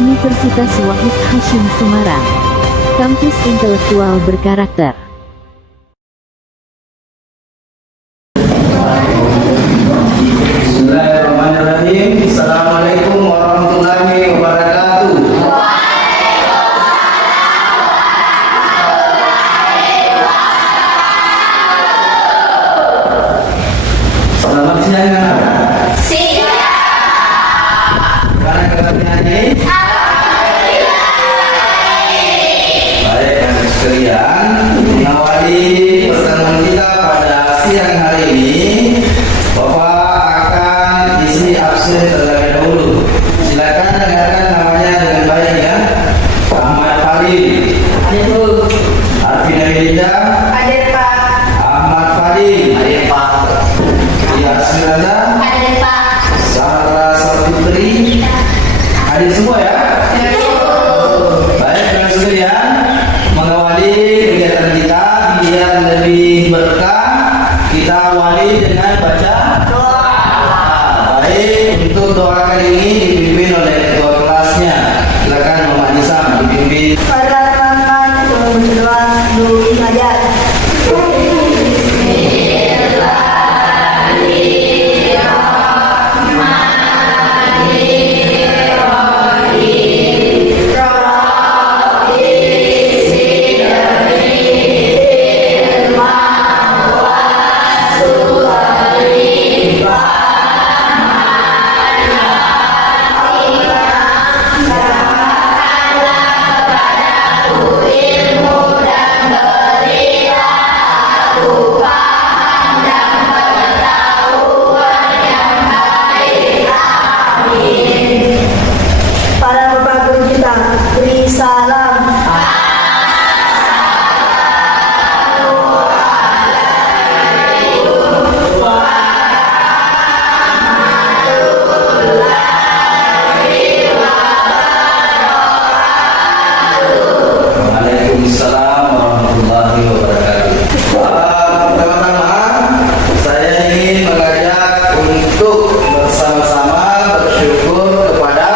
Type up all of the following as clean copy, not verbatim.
Universitas Wahid Hasyim Semarang. Kampus intelektual berkarakter. Bismillahirrahmanirrahim. Assalamualaikum warahmatullahi wabarakatuh. Selamat siang anak. Gimana kabarnya nih? Baik anak sekalian, mengawali pertemuan kita pada siang hari ini, Bapak akan isi absen terlebih dahulu. Silakan dengarkan namanya dengan baik ya. Ahmad Farid. Arvina Melinda. Hadir Pak. Ahmad Farid. Hadir Pak. Yasmiranda. Hadir Pak. Sarah Saputri. Hadir semua ya. Baik teman sekalian, mengawali kegiatan kita biar lebih berkah, kita awali dengan baca doa. Baik, untuk doa kali ini dipimpin oleh ketua kelasnya. Silakan Mama Anissa dipimpin. Perkenalkan berdoa dulu saja. Para bapak guru kita beri salam. Waalaikumsalam warahmatullahi wabarakatuh. Pertama-tama saya ingin mengajak untuk bersama-sama bersyukur kepada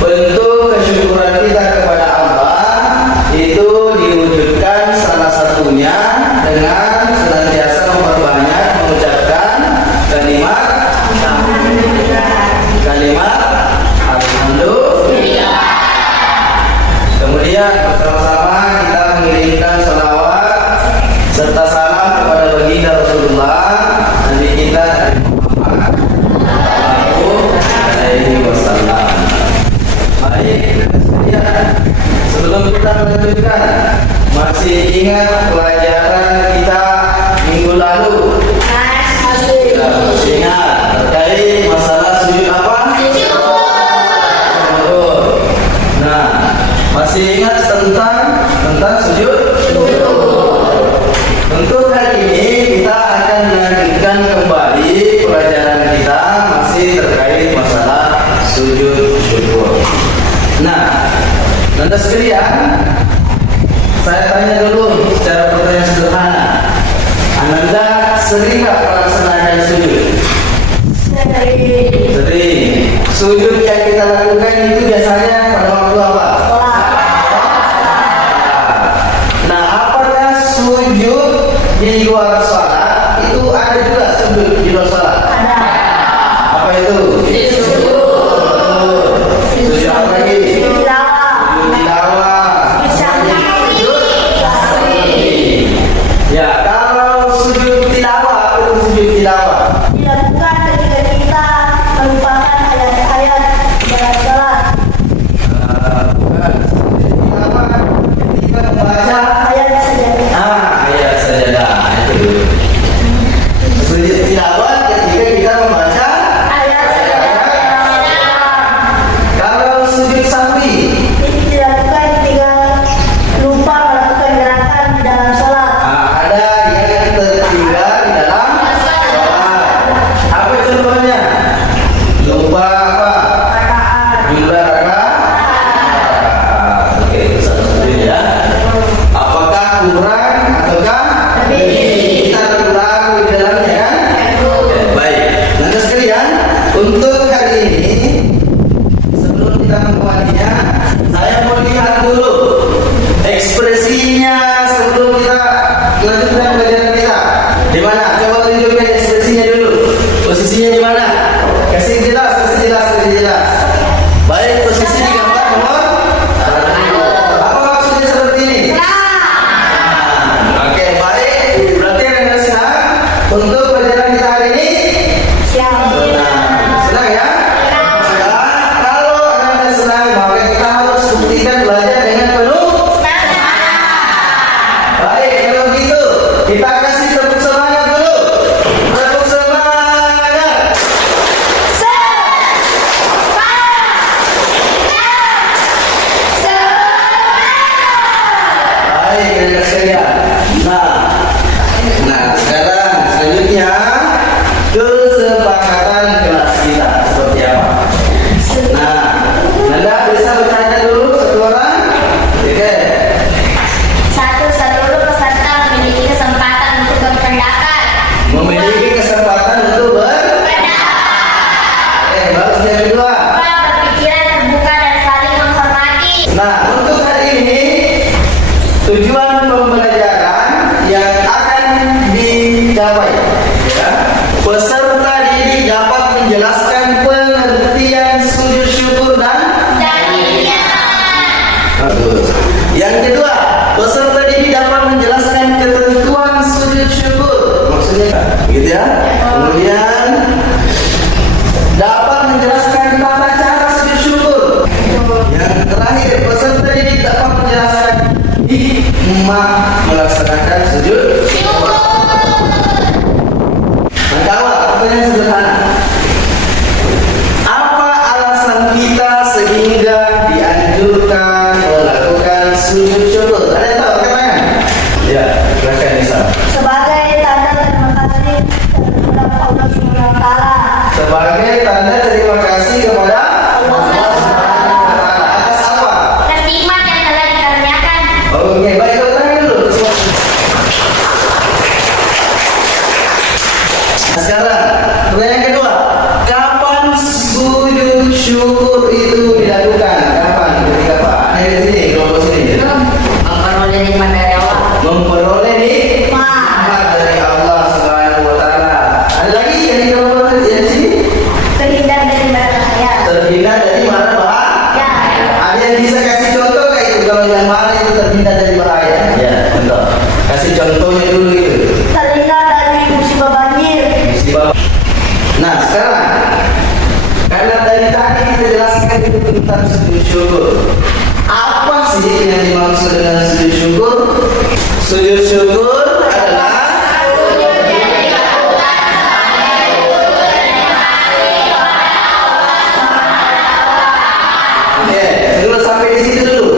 bentuk kesyukuran kita kepada Allah itu diwujudkan salah satunya dengan senantiasa memperbanyak mengucapkan kalimat Alhamdulillah. Kemudian bersama-sama kita mengirimkan salawat serta salam kepada baginda Rasulullah Nabi kita Nabi Muhammad SAW. Baik, kemudian sebelum kita melanjutkan, masih ingat pelajaran kita minggu lalu? Masih ingat terkait masalah sujud apa? Nah, masih ingat tentang sujud? Untuk hari ini kita akan melanjutkan kembali pelajaran kita masih terkait masalah sujud syukur. Nah, Anda sekalian, saya tanya dulu secara pertanyaan sederhana. Anda sering nggak melaksanakan sujud? Sering. Sujud yang kita lakukan itu biasanya pada waktu apa? Nah, apakah sujud di luar salat itu ada juga sujud di luar salat? Apa itu? Sujud apa lagi? Sujud tilawah. Ya, kalau sujud tilawah, apa itu sujud tilawah? Dilakukan ketika kita melupakan ayat-ayat dalam salat. Untuk hari ini, sebelum kita mengawalinya, saya mau lihat dulu ekspresinya sebelum kita lanjutkan pelajaran kita. Di mana? Coba tunjukkan ekspresinya dulu. Posisinya di mana? Kasih jelas. Baik, posisi di gambar nomor 1. Apa maksudnya seperti ini? Oke, baik. Berarti Anda senang untuk pelajaran kita hari ini? Senang ya? Kalau Anda senang, maka kita harus buktikan belajar dengan penuh semangat. Baik, kalau gitu kita kasih tepuk semangat dulu. Tepuk semangat. Baik, rekan sekalian. Nah, sekarang selanjutnya kesepakatan kelas kita seperti apa? Nah, Nanda bisa bertanya dulu satu orang. Oke. Satu, seluruh peserta memiliki kesempatan untuk berpendapat. Memiliki kesempatan untuk bagus yang kedua. Dua, berpikiran terbuka dan saling menghormati. Nah, untuk hari ini tujuan pembelajaran yang akan dicapai, ya, peserta didik dapat menjelaskan pengertian sujud syukur dan bagus. Yang kedua, peserta didik dapat menjelaskan ketentuan sujud syukur. Maksudnya, gitu ya. Kemudian dapat menjelaskan tata cara sujud syukur. Yang terakhir, peserta didik dapat menjelaskan hikmah melaksanakan sujud syukur. Pertama, pertanyaan sederhana. Apa alasan kita sehingga dianjurkan melakukan sujud syukur? Ada yang tahu? Keterangan? Ya, silakan Nisa. Sebagai tanda terima kasih kepada Allah Subhanahu wa taala. Sebagai tanda terima kasih kepada Allah Subhanahu wa taala atas apa? Atas nikmat yang telah dikaruniakan. Oke, baik, tangan dulu. Nah, sekarang pertanyaan kedua, kapan sujud syukur itu dilakukan? Kapan? Ketika apa? Ada di sini, kelompok sini. Memperoleh nikmat dari Allah. Memperoleh nikmat dari Allah Subhanahu wa taala. Ada lagi yang di kelompok di sini? Terhindar dari bahaya. Terhindar dari mara bahaya. Ada yang bisa kasih contoh kayak itu kalau yang mana itu terhindar dari bahaya? Ya, contoh. Kasih contohnya dulu itu. Terhindar dari musibah banjir. Musibah. Nah, sekarang karena dari tadi kita jelaskan itu tentang sujud syukur. Apa sih yang dimaksud dengan sujud syukur? Sujud syukur adalah Oke, dulu sampai di situ dulu.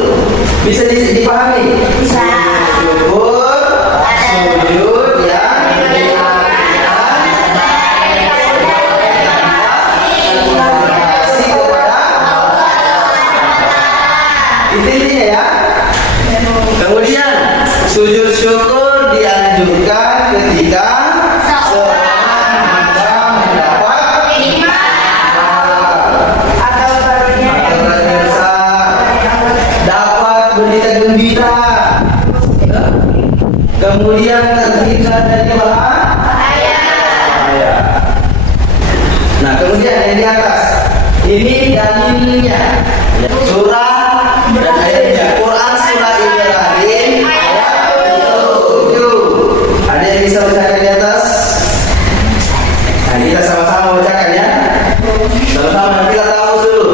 Bisa dipahami? Bisa. Syukur, sujud yang kasih kepada itu intinya ya. Kemudian sujud syukur dianjurkan ketika seorang hendak mendapat Atau karunia atau rasa besar, dapat berita gembira, kemudian terhindar dari bahaya. Nah, kemudian yang di atas ini dalilnya, surah dan ayatnya. Quran surah Ibrahim ayat 7. Ada yang bisa bacakan di atas? Nah, kita sama-sama bacakan ya. Sama-sama kita tahu dulu.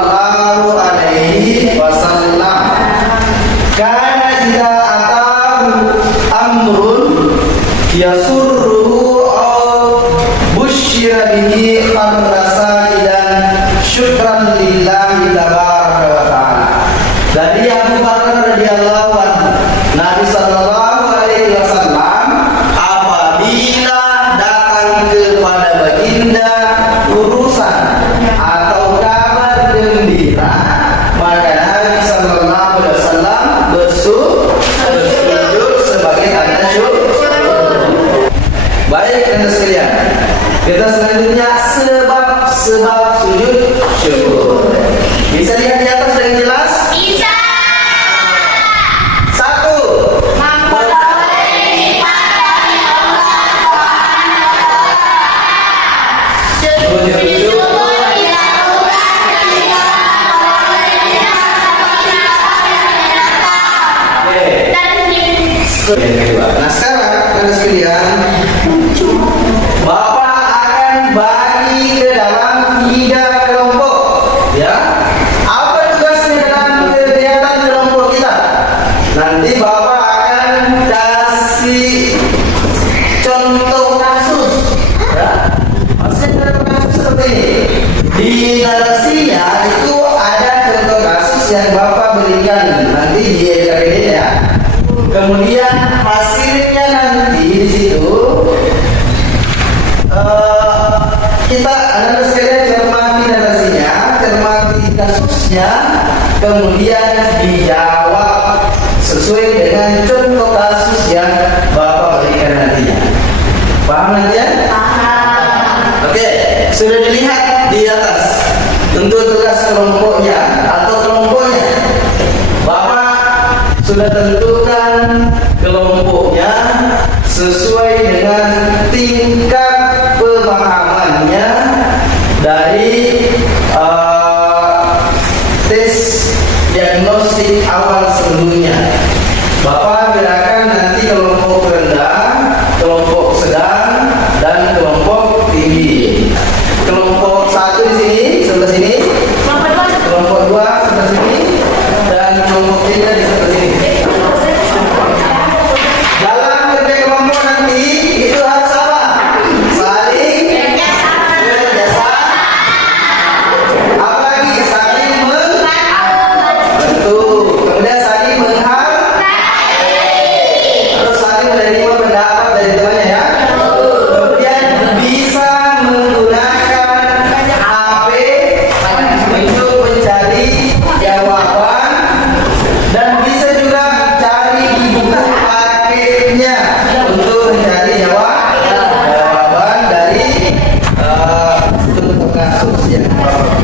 sallallahu alaihi wasallam kana idza atahu amrun yasurruhu aw busyira bihi kharrasa dan syukran lillahi tabaraka wa ta'ala. Dari Abu Bakar radhiyallahu anhu, Nabi sallallahu alaihi wasallam apabila datang kepada baginda urusan atau kabar gembira, maka Nabi sallallahu alaihi wasallam bersujud sebagai tanda syukur. Baik anda sekalian, kita selanjutnya sebab sujud syukur. Bisa lihat di atas dengan jelas? Bisa. Satu, nah sekarang anda sekalian, Bapak akan bagi ke dalam 3 kelompok, ya. Apa tugasnya dalam kegiatan kelompok kita? Nanti Bapak akan kasih contoh kasus, ya. Maksudnya contoh kasus seperti ini. Di narasinya itu ada contoh kasus yang Bapak berikan nanti di EKD, ya. Kemudian hasilnya nanti di situ kita anda sekalian cermati narasinya, cermati kasusnya, kemudian dijawab sesuai dengan contoh kasus yang Bapak berikan nantinya. Paham nanti ya? Paham. Oke, sudah dilihat di atas untuk tugas kelompoknya atau kelompoknya. Bapak sudah tentukan kelompoknya sesuai dengan tingkat pemahamannya dari tes diagnostik awal sebelumnya. Bapak berikan nanti kelompok rendah, kelompok sedang, dan kelompok tinggi. Kelompok 1 di sini, sebelah sini. Kelompok 2 sebelah sini, dan kelompok 3 di sebelah sini. Dalam kerja kelompok nanti itu harus apa? Saling kerjasama. Apalagi saling membantu. Kemudian saling menghargai. Terus saling menerima pendapat dari temannya, ya. Kemudian bisa menggunakan HP untuk mencari jawaban, dan bisa juga cari di buku paketnya untuk mencari jawaban dari untuk kasus yang kelompok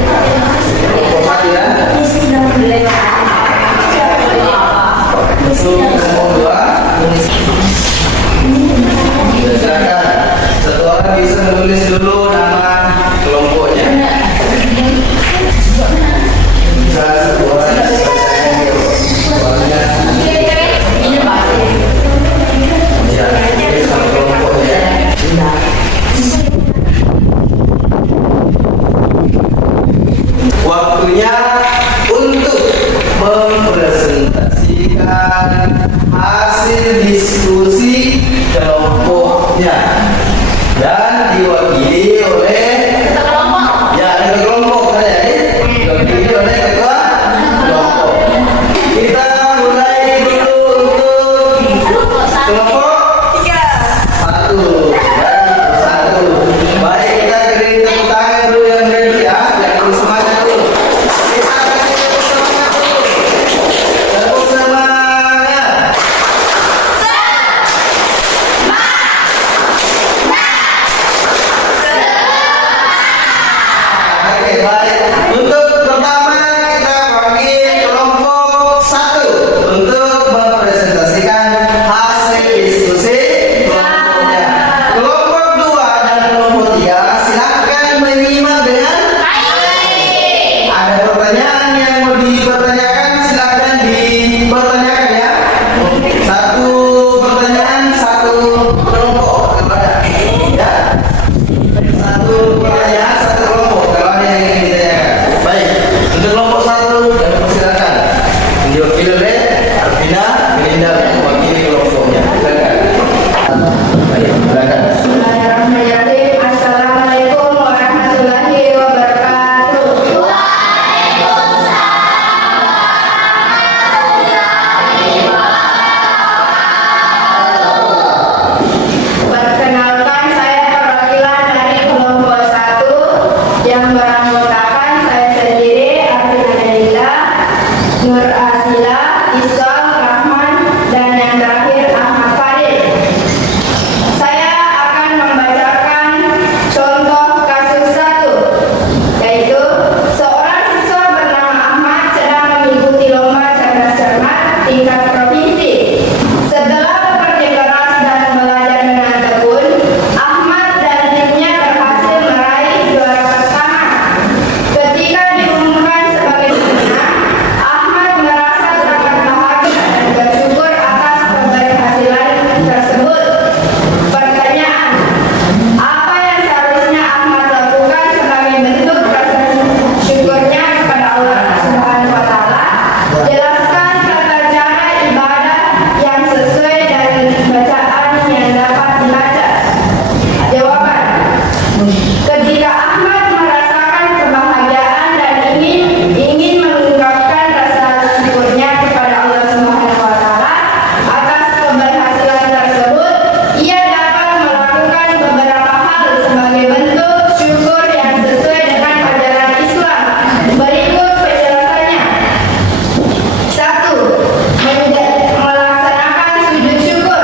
1, ya. Untuk kelompok 2, silakan satu orang bisa menulis dulu nama kelompoknya. Bisa satu orang ya, ini sama kelompoknya. Waktunya untuk mempresentasikan hasil diskusi kelompoknya dan diwakili oleh ya ketua kelompok saya diwakili oleh ketua kelompok. Kita mulai dulu untuk kelompok 1, ya, 1. Baik, kita beri tepuk tangan dulu yang ready, ya, yang terus semangat dulu. Kita kasih tepuk semangat dulu. Tepuk semangat. kelompok satu kami persilakan diwakili oleh Arvina Melinda mewakili kelompoknya. Silakan. Baik, silakan. Bismillahirrahmanirrahim. Assalamualaikum warahmatullahi wabarakatuh. Perkenalkan, saya perwakilan dari kelompok 1 yang beranggotakan saya sendiri, Arvina Melinda, Nur Asila, Isam, Rahman, dan yang terakhir Ahmad Fadil. Saya akan membacakan contoh kasus 1, yaitu seorang siswa bernama Ahmad sedang mengikuti lomba cerdas cermat tingkat provinsi. Setelah bekerja keras dan belajar dengan tekun, Ahmad dan timnya berhasil meraih juara pertama. Ketika diumumkan sebagai pemenang, Ahmad merasa sangat bahagia dan bersyukur atas keberhasilan tersebut. Pertanyaan, apa yang seharusnya Ahmad lakukan sebagai bentuk rasa syukurnya kepada Allah Subhanahu wa Ta'ala? Jelaskan tata cara ibadah yang sesuai dan bacaan yang dapat dibaca. Jawaban, ketika Ahmad merasakan kebahagiaan dan ingin mengungkapkan rasa syukurnya kepada Allah Subhanahu wa Ta'ala atas keberhasilan tersebut, ia dapat melakukan beberapa hal sebagai bentuk syukur yang sesuai dengan ajaran Islam. Berikut penjelasannya. 1. Melaksanakan sujud syukur.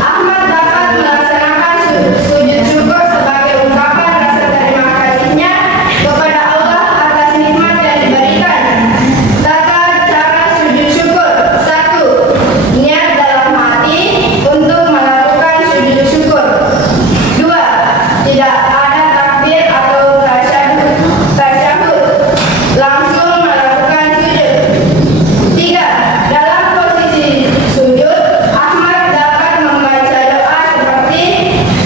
Ahmad dapat melaksanakan sujud syukur sebagai ungkapan rasa terima kasihnya kepada Allah atas nikmat yang diberikan. Tata cara sujud syukur. 1. Niat dalam hati untuk melakukan sujud syukur. 2. Tidak ada takbir atau tasyahud, langsung melakukan sujud. 3. Dalam posisi sujud, Ahmad dapat membaca doa seperti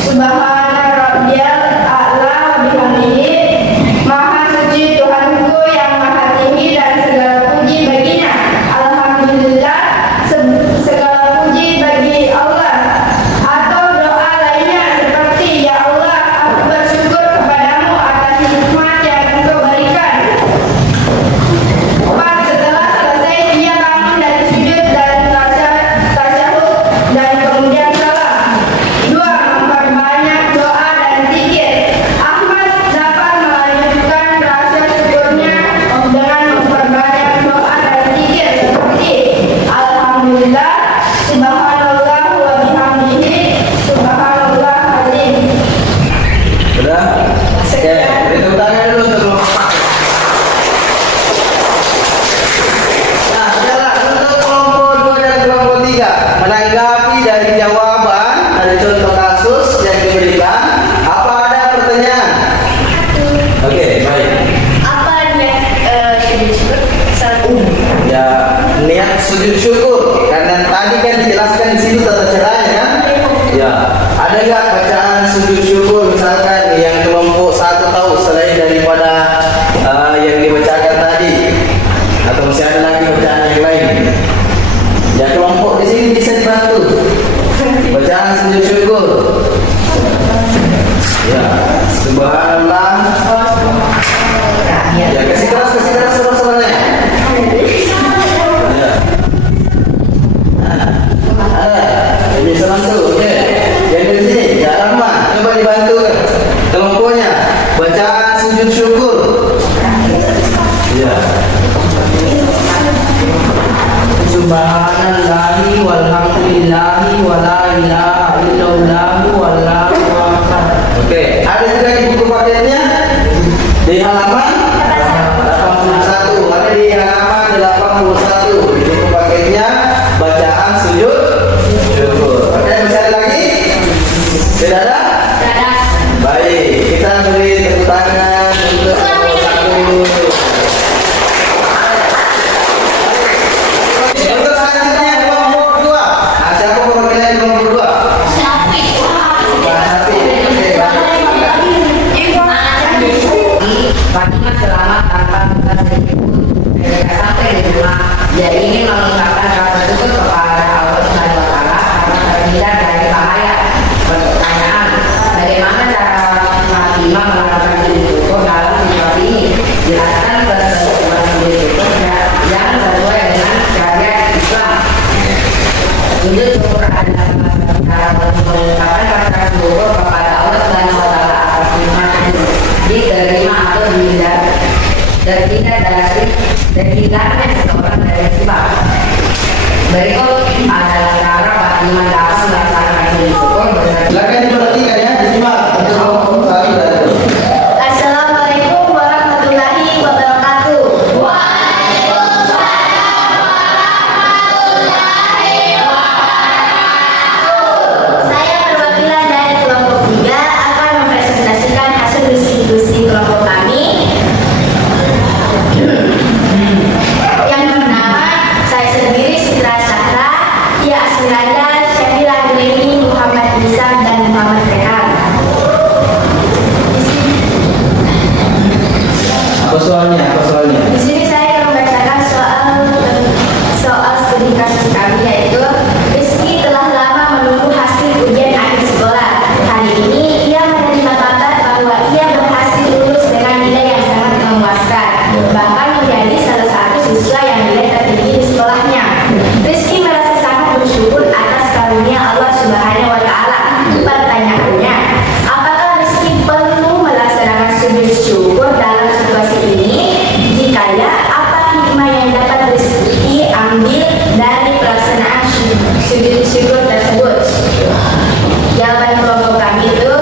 Subhana Rabbiyal A'la wa bihamdihi, Maha suci Tuhanku yang maha tinggi dan segala puji baginya. Alhamdulillah, segala puji bagi Allah. Atau doa lainnya seperti Ya Allah, aku bersyukur kepadamu atas nikmat yang Engkau berikan. 4. Setelah selesai, ia bangun dari sujud dan tasyahud dan kemudian salam. 2. Memperbanyak doa dan zikir. Ahmad dapat melanjutkan rasa syukurnya dengan memperbanyak doa dan zikir seperti Alhamdulillah, Subhanallah wa bihamdihi, Subhanallah azim. Sudah? Oke, beri tepuk tangan dulu untuk kelompok 4. Nah, sekarang untuk kelompok 2 dan kelompok 3 menanggapi dari jawaban dari contoh kasus yang diberikan, apa ada pertanyaan? Oke, baik. Apa niat sujud syukur? 1. Ya, niat sujud syukur karena tadi kan dijelaskan di sini tata caranya kan? Ya, ada nggak bacaan sujud syukur misalkan yang kelompok 1 tahu selain daripada yang dibacakan tadi, atau masih ada lagi bacaan yang lain? Ya, kelompok di sini bisa dibantu bacaan sujud syukur. Ya, subhanallah. Ya, kasih keras suara-suaranya. Ya. Ini salam tuh, oke. Yang dari sini, ya Rahman, coba dibantu kelompoknya bacaan sujud syukur. Ya. Subhanallahi walhamdulillahi wala ilaha illallah wallahu akbar. Oke, ada juga di buku paketnya di halaman 81. Ada di halaman 81 di buku paketnya bacaan sujud syukur. Oke, masih ada lagi? Tidak ada? Baik, kita beri tepuk tangan untuk kelompok 1. Untuk selanjutnya kelompok 2. Nah, siapa perwakilan kelompok 2? Syafiq. Pak Syafiq. Oke, baik. Fatimah selamat tanpa bukan sedikit pun dari kiblatnya seseorang dari sebab. Berikut adalah cara bagi mendapat melaksanakan sujud syukur bersama. Silakan diperhatikan ya, disimak untuk satu dan dua. Assalamualaikum warahmatullahi wabarakatuh. Saya perwakilan dari kelompok 3 akan mempresentasikan hasil diskusi kelompok kami. Yang pertama, saya sendiri Sitra Syahra, Tia Asmiranda, Syakira Greni, Muhammad Isan, dan Muhammad Rehan. Apa soalnya? Apa soalnya? Di sini saya akan membacakan soal studi kasus kami, yaitu Rizky telah lama menunggu hasil ujian akhir sekolah. Hari ini ia menerima kabar bahwa ia berhasil lulus dengan nilai yang sangat memuaskan, bahkan menjadi salah satu siswa yang nilai tertinggi di sekolahnya. Rizky merasa sangat bersyukur atas karunia Allah Subhanahu wa Ta'ala. Pertanyaannya, apakah Rizky perlu melaksanakan sujud syukur dalam situasi ini? Jika ya, apa hikmah yang dapat Rizky ambil dari pelaksanaan sujud syukur tersebut? Jawaban kelompok kami itu,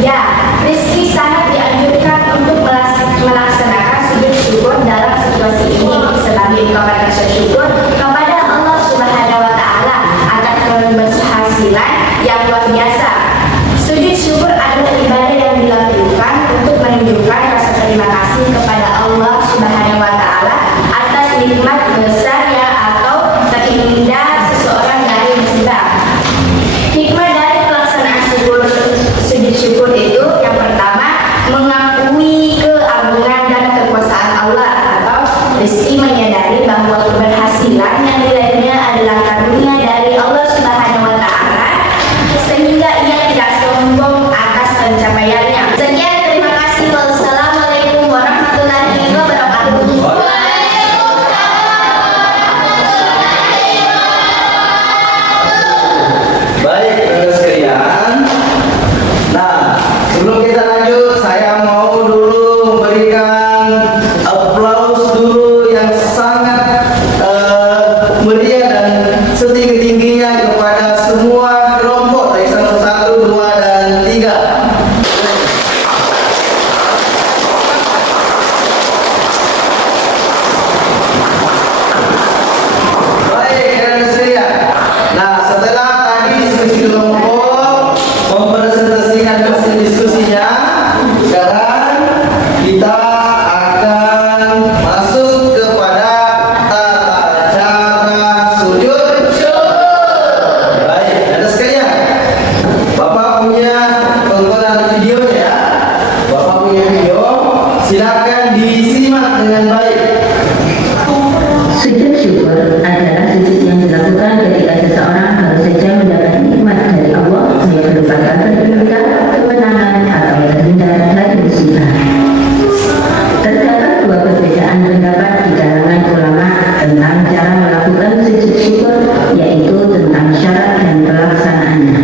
ya, Rizky sangat dianjurkan untuk melaksanakan sujud syukur dalam situasi ini sebagai ungkapan rasa syukur kepada Allah Subhanahu wa Ta'ala atas keberhasilan yang luar biasa. Sujud syukur adalah ibadah yang dilakukan untuk menunjukkan rasa terima kasih kepada Allah Subhanahu wa Ta'ala atas nikmat besar ya atau terhindar seseorang dari musibah. Hikmah dari pelaksanaan sujud syukur itu yang pertama, mengakui keagungan dan kekuasaan Allah, atau Rizky menyadari bahwa keberhasilan yang diraihnya adalah karunia dari Allah Subhanahu wa Ta'ala, sehingga ia tidak sombong atas pencapaiannya. Sekian, terima kasih. Wassalamualaikum warahmatullahi wabarakatuh. Baik, rekan sekalian. Nah, sebelum kita lanjut, saya mau dulu memberikan aplaus dulu yang sangat meriah dan setinggi-tingginya kepada semua kelompok dari 1, 2, dan 3. Baik, rekan sekalian. Nah, setelah tadi diskusi kelompok mempresentasikan hasil diskusinya, sekarang kita akan masuk kepada tata cara sujud syukur. Baik, rekan sekalian. Bapak punya tontonan videonya ya. Bapak punya video, silakan disimak dengan baik. Sujud syukur adalah sujud yang dilakukan ketika seseorang baru saja mendapat nikmat dari Allah yang berupa kabar gembira, kemenangan, atau terhindar dari musibah. Terdapat dua perbedaan pendapat di kalangan ulama tentang cara melakukan sujud syukur, yaitu tentang syarat dan pelaksanaannya.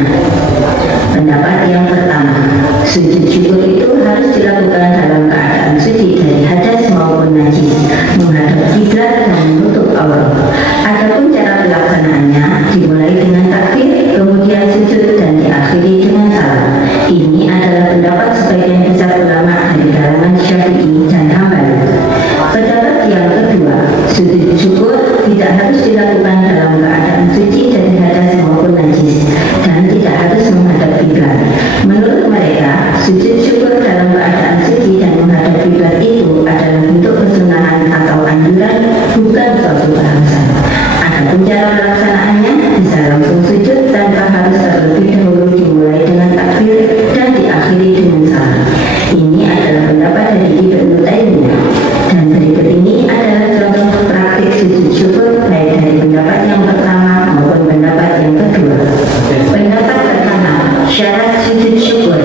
Pendapat yang pertama, sujud syukur itu harus dilakukan dalam keadaan suci dari hadas maupun najis, menghadap kiblat dan menutup aurat. Adapun cara pelaksanaannya dimulai dengan takbir, kemudian sujud dan diakhiri dengan salam. Ini adalah pendapat sebagian besar ulama dari kalangan Syafi'i dan Hambali. Pendapat yang kedua, sujud syukur tidak harus dilakukan dalam keadaan suci dari hadas maupun najis dan tidak harus menghadap kiblat. Menurut mereka, sujud syukur dalam keadaan suci dan menghadap kiblat itu adalah bentuk kesunahan atau anjuran, bukan suatu bahasan. Adapun cara pelaksanaannya bisa langsung sujud tanpa harus terlebih dahulu dimulai dengan takbir dan diakhiri dengan salam. Ini adalah pendapat dari Ibnu Taimiyah. Dan berikut ini adalah contoh praktik sujud syukur baik dari pendapat yang pertama maupun pendapat yang kedua. Pendapat pertama, syarat sujud syukur: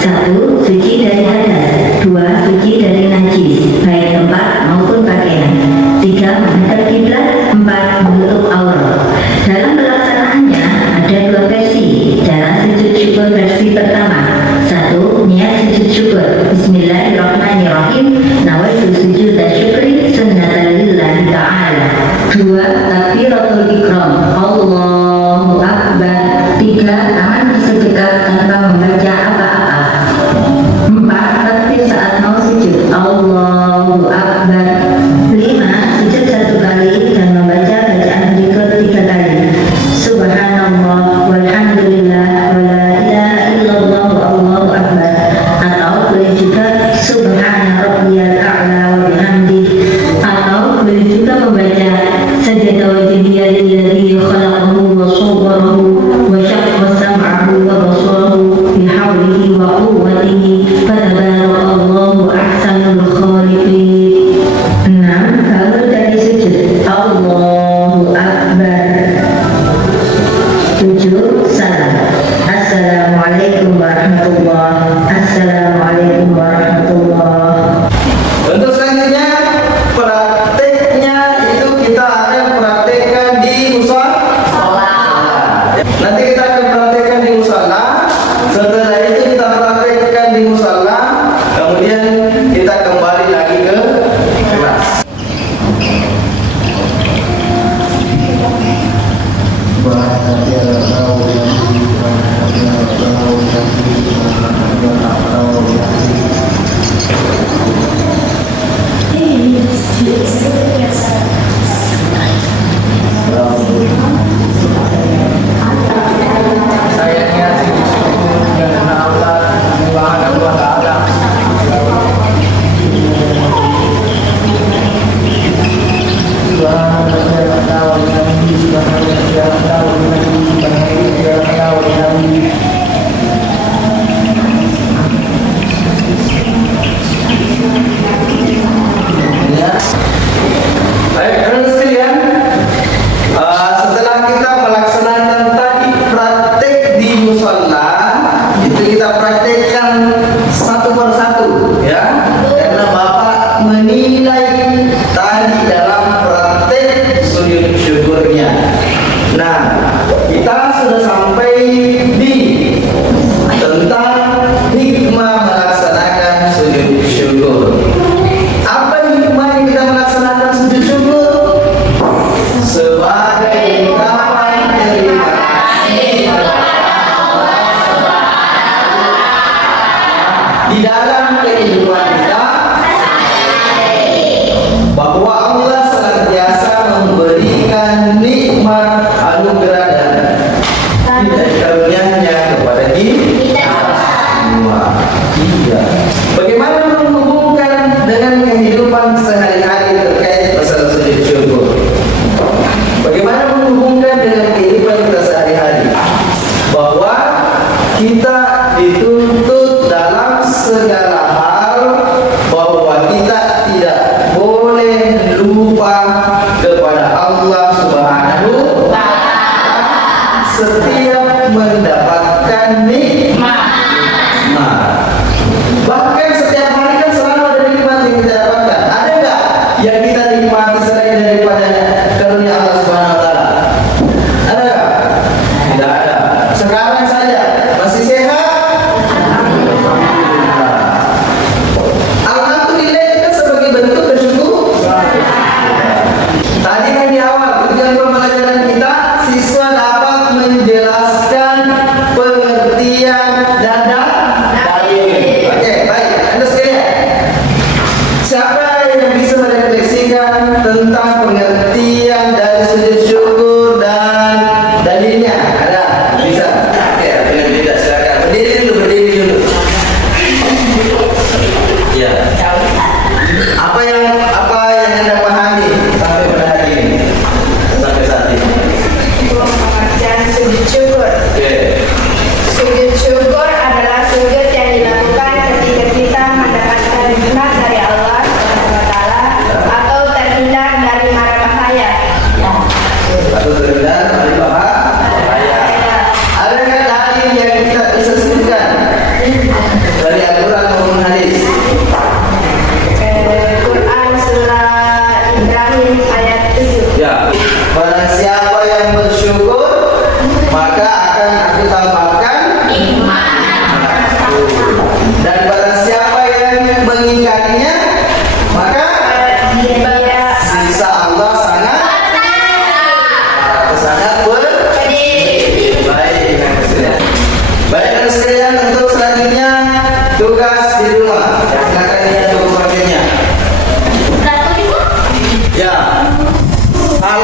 1. Suci dari hadas. 2. Suci dari najis, baik tempat maupun pakaian. 3. Menghadap kiblat. 4. Menutup aurat. Dalam pelaksanaannya ada dua versi. Cara sujud syukur versi pertama: 1. Niat sujud syukur. Bismillahirrahmanirrahim. Nawaitu sujud syukri sunnatan kepada Allah Subhanahu wa Ta'ala setiap mendapatkan nikmat. Bahkan setiap hari kan selalu ada nikmat yang kita dapatkan. Ada enggak yang kita nikmati selain daripada karunia Allah Subhanahu wa Ta'ala? Ada enggak? Tidak ada. Sekarang saja masih sehat. Alhamdulillah itu kan sebagai bentuk bersyukur. Tadi kan di awal tujuan pembelajaran kita, siswa dapat menjelaskan pengertian dan dalil. Oke, baik. Anda sekalian, siapa yang bisa merefleksikan tentang pengertian dari sujud syukur dan dalilnya? Ada? Bisa? Oke, dengan tidak silakan. Berdiri dulu. Ya. Apa yang Anda pahami sampai pada hari ini? Sampai saat ini. Pengertian sujud syukur. Oke. Sujud syukur adalah sujud yang dilakukan ketika kita mendapatkan nikmat dari Allah SWT atau terhindar dari mara bahaya. Atau terhindar dari bahaya. Adakah dalil yang kita bisa sebutkan dari Al-Quran maupun hadis? Quran surah Ibrahim ayat 7. Ya. Barang siapa yang bersyukur, maka akan aku tambahkan nikmatku. Dan barang siapa yang mengingkarinya, maka siksa Allah sangat pedih. Baik teman sekalian, untuk selanjutnya tugas di rumah. Silakan lihat dokumennya. Ya. Hal